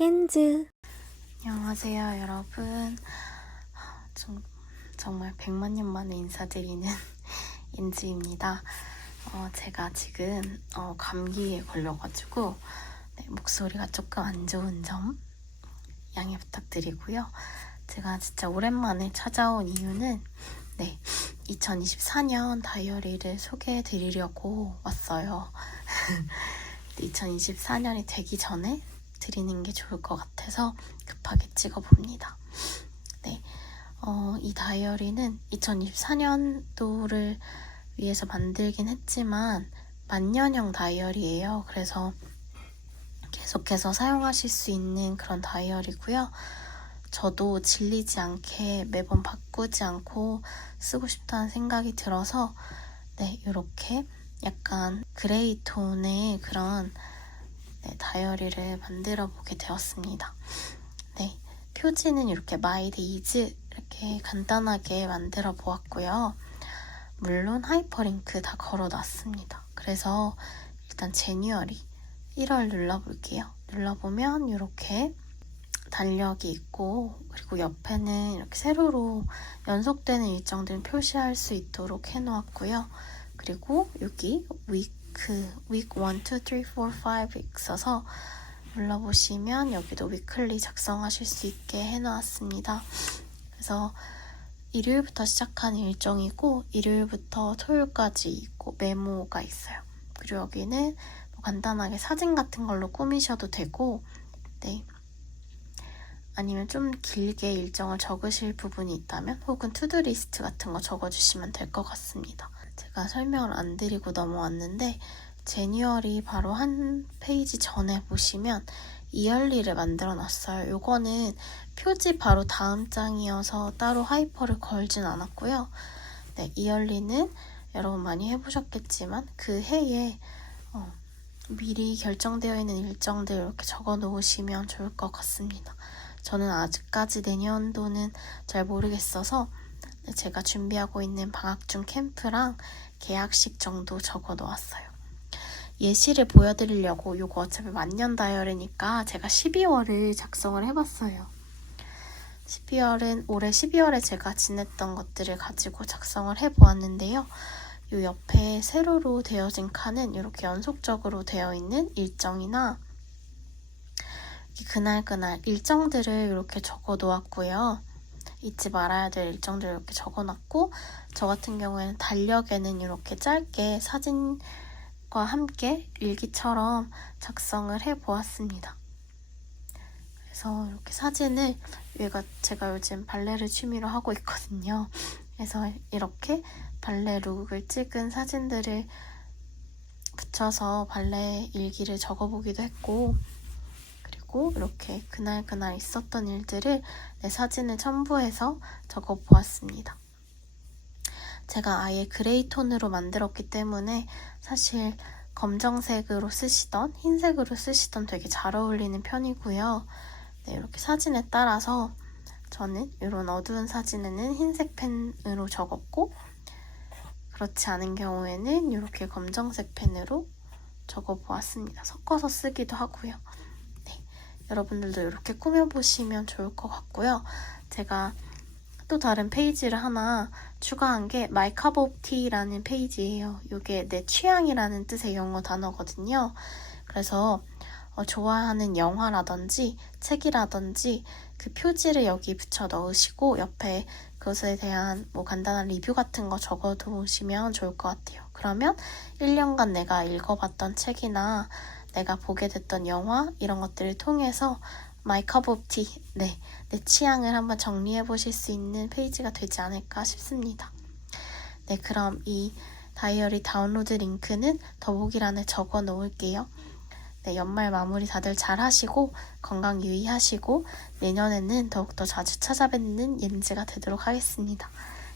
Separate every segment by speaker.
Speaker 1: 옌즈
Speaker 2: 안녕하세요, 여러분. 정, 정말 100만 년 만에 인사드리는 인지입니다. 어, 제가 지금 어, 감기에 걸려가지고 네, 목소리가 조금 안 좋은 점 양해 부탁드리고요. 제가 진짜 오랜만에 찾아온 이유는 네, 2024년 다이어리를 소개해 드리려고 왔어요. 2024년이 되기 전에 드리는 게 좋을 것 같아서 급하게 찍어봅니다. 네, 어, 이 다이어리는 2024년도를 위해서 만들긴 했지만 만년형 다이어리예요. 그래서 계속해서 사용하실 수 있는 그런 다이어리고요. 저도 질리지 않게 매번 바꾸지 않고 쓰고 싶다는 생각이 들어서 네, 이렇게 약간 그레이 톤의 그런 네, 다이어리를 만들어 보게 되었습니다. 네, 표지는 이렇게 마이 데이즈 이렇게 간단하게 만들어 보았고요. 물론 하이퍼링크 다 걸어 놨습니다. 그래서 일단 제뉴얼이 1월 눌러볼게요. 눌러보면 이렇게 달력이 있고 그리고 옆에는 이렇게 세로로 연속되는 일정들을 표시할 수 있도록 해놓았고요. 그리고 여기 위 크, week 1, 2, 3, 4, 5 있어서 눌러보시면 여기도 위클리 작성하실 수 있게 해놓았습니다. 그래서 일요일부터 시작하는 일정이고 일요일부터 토요일까지 있고 메모가 있어요. 그리고 여기는 뭐 간단하게 사진 같은 걸로 꾸미셔도 되고 네. 아니면 좀 길게 일정을 적으실 부분이 있다면 혹은 투두 리스트 같은 거 적어주시면 될 것 같습니다. 제가 설명을 안 드리고 넘어왔는데 제뉴얼이 바로 한 페이지 전에 보시면 이얼리를 만들어 놨어요. 요거는 표지 바로 다음 장이어서 따로 하이퍼를 걸진 않았고요. 네, 이얼리는 여러분 많이 해보셨겠지만 그 해에 어, 미리 결정되어 있는 일정들 이렇게 적어 놓으시면 좋을 것 같습니다. 저는 아직까지 내년도는 잘 모르겠어서 네, 제가 준비하고 있는 방학 중 캠프랑 계약식 정도 적어 놓았어요. 예시를 보여드리려고 이거 어차피 만년 다이어리니까 제가 12월을 작성을 해봤어요. 12월은 올해 12월에 제가 지냈던 것들을 가지고 작성을 해보았는데요. 이 옆에 세로로 되어진 칸은 이렇게 연속적으로 되어 있는 일정이나 그날 그날 일정들을 이렇게 적어 놓았고요. 잊지 말아야 될 일정들을 이렇게 적어 놨고 저 같은 경우에는 달력에는 이렇게 짧게 사진과 함께 일기처럼 작성을 해 보았습니다. 그래서 이렇게 사진을 얘가 제가 요즘 발레를 취미로 하고 있거든요. 그래서 이렇게 발레 룩을 찍은 사진들을 붙여서 발레 일기를 적어보기도 했고 그리고 이렇게 그날 그날 있었던 일들을 내 사진을 첨부해서 적어 보았습니다. 제가 아예 그레이 톤으로 만들었기 때문에 사실 검정색으로 쓰시던 흰색으로 쓰시던 되게 잘 어울리는 편이고요. 네, 이렇게 사진에 따라서 저는 이런 어두운 사진에는 흰색 펜으로 적었고 그렇지 않은 경우에는 이렇게 검정색 펜으로 적어 보았습니다. 섞어서 쓰기도 하고요. 네, 여러분들도 이렇게 꾸며보시면 좋을 것 같고요. 제가 또 다른 페이지를 하나 추가한 게 Tea라는 페이지예요. 이게 내 취향이라는 뜻의 영어 단어거든요. 그래서 어, 좋아하는 영화라든지 책이라든지 그 표지를 여기 붙여 넣으시고 옆에 그것에 대한 뭐 간단한 리뷰 같은 거 적어 두시면 좋을 것 같아요. 그러면 1년간 내가 읽어봤던 책이나 내가 보게 됐던 영화 이런 것들을 통해서 마이 컵 오브 티, 네, 내 취향을 한번 정리해 보실 수 있는 페이지가 되지 않을까 싶습니다. 네, 그럼 이 다이어리 다운로드 링크는 더보기란에 적어 놓을게요. 네, 연말 마무리 다들 잘 하시고 건강 유의하시고 내년에는 더욱더 자주 찾아뵙는 옌즈가 되도록 하겠습니다.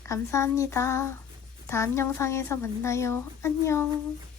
Speaker 2: 감사합니다. 다음 영상에서 만나요. 안녕.